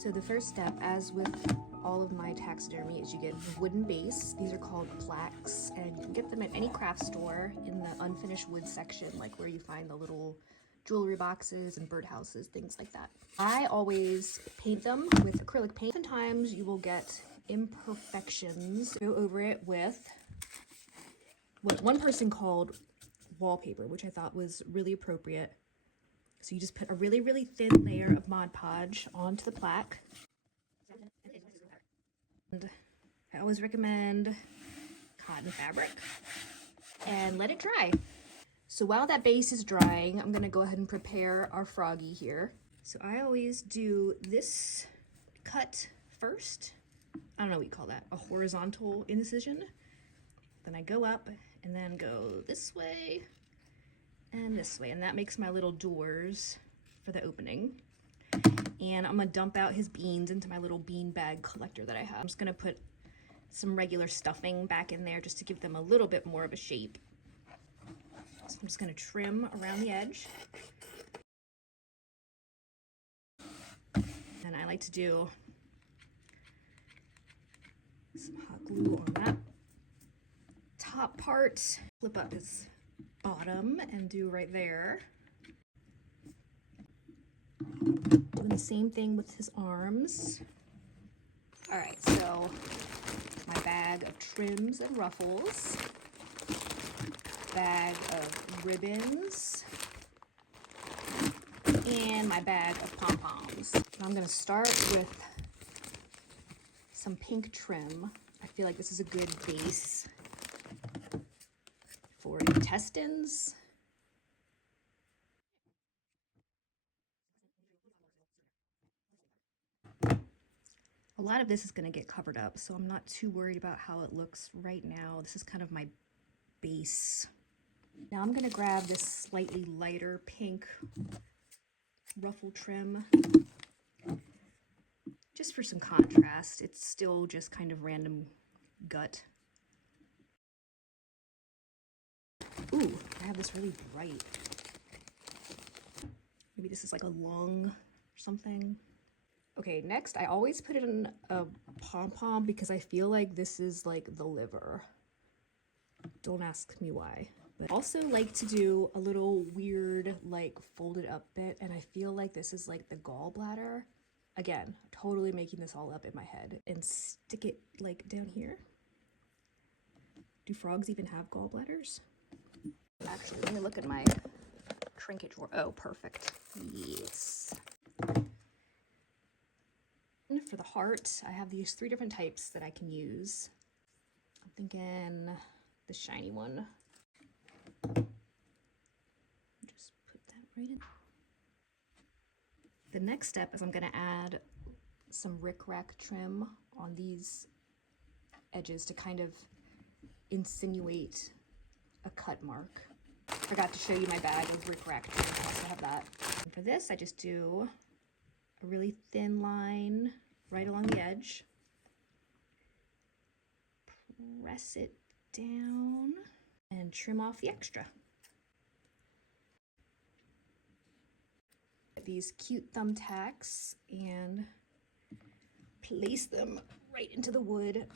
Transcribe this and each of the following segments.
So the first step, as with all of my taxidermy, is you get a wooden base. These are called plaques, and you can get them at any craft store in the unfinished wood section, like where you find the little jewelry boxes and birdhouses, things like that. I always paint them with acrylic paint. Sometimes you will get imperfections. Go over it with what one person called wallpaper, which I thought was really appropriate. So you just put a really, really thin layer of Mod Podge onto the plaque. And I always recommend cotton fabric and let it dry. So while that base is drying, I'm gonna go ahead and prepare our froggy here. So I always do this cut first. I don't know what you call that, a horizontal incision. Then I go up and then go this way and this way, and that makes my little doors for the opening. And I'm gonna dump out his beans into my little bean bag collector that I have. I'm just gonna put some regular stuffing back in there just to give them a little bit more of a shape. So I'm just gonna trim around the edge. And I like to do some hot glue on that top part. Flip up his bottom and do right there. Doing the same thing with his arms. All right, so my bag of trims and ruffles, bag of ribbons, and my bag of pom-poms. I'm gonna start with some pink trim. I feel like this is a good base for intestines. A lot of this is going to get covered up, so I'm not too worried about how it looks right now. This is kind of my base. Now I'm going to grab this slightly lighter pink ruffle trim just for some contrast. It's still just kind of random gut. Ooh, I have this really bright. Maybe this is like a lung or something. Okay, next, I always put it in a pom-pom because I feel like this is like the liver. Don't ask me why. But I also like to do a little weird, like folded up bit, and I feel like this is like the gallbladder. Again, totally making this all up in my head. And stick it like down here. Do frogs even have gallbladders? Actually, let me look at my trinket drawer. Oh, perfect. Yes. For the heart, I have these 3 different types that I can use. I'm thinking the shiny one. Just put that right in. The next step is I'm going to add some rickrack trim on these edges to kind of insinuate a cut mark. Forgot to show you my bag of rickrack trim. I also have that. And for this, I just do a really thin line right along the edge. Press it down and trim off the extra. Get these cute thumbtacks and place them right into the wood.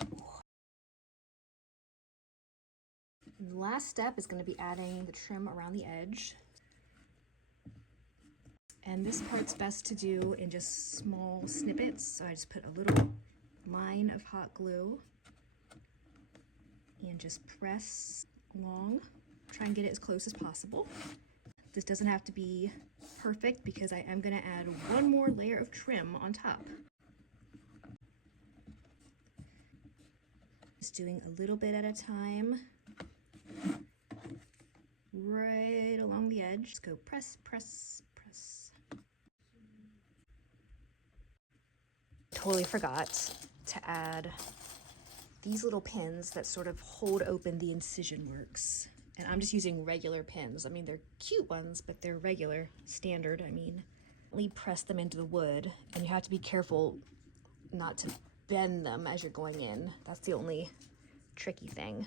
And the last step is going to be adding the trim around the edge. And this part's best to do in just small snippets. So I just put a little line of hot glue and just press along. Try and get it as close as possible. This doesn't have to be perfect because I am going to add one more layer of trim on top. Just doing a little bit at a time. Right along the edge. Just go press, press, press. Totally forgot to add these little pins that sort of hold open the incision works. And I'm just using regular pins. I mean, they're cute ones, but they're regular, standard, I mean. Press them into the wood, and you have to be careful not to bend them as you're going in. That's the only tricky thing.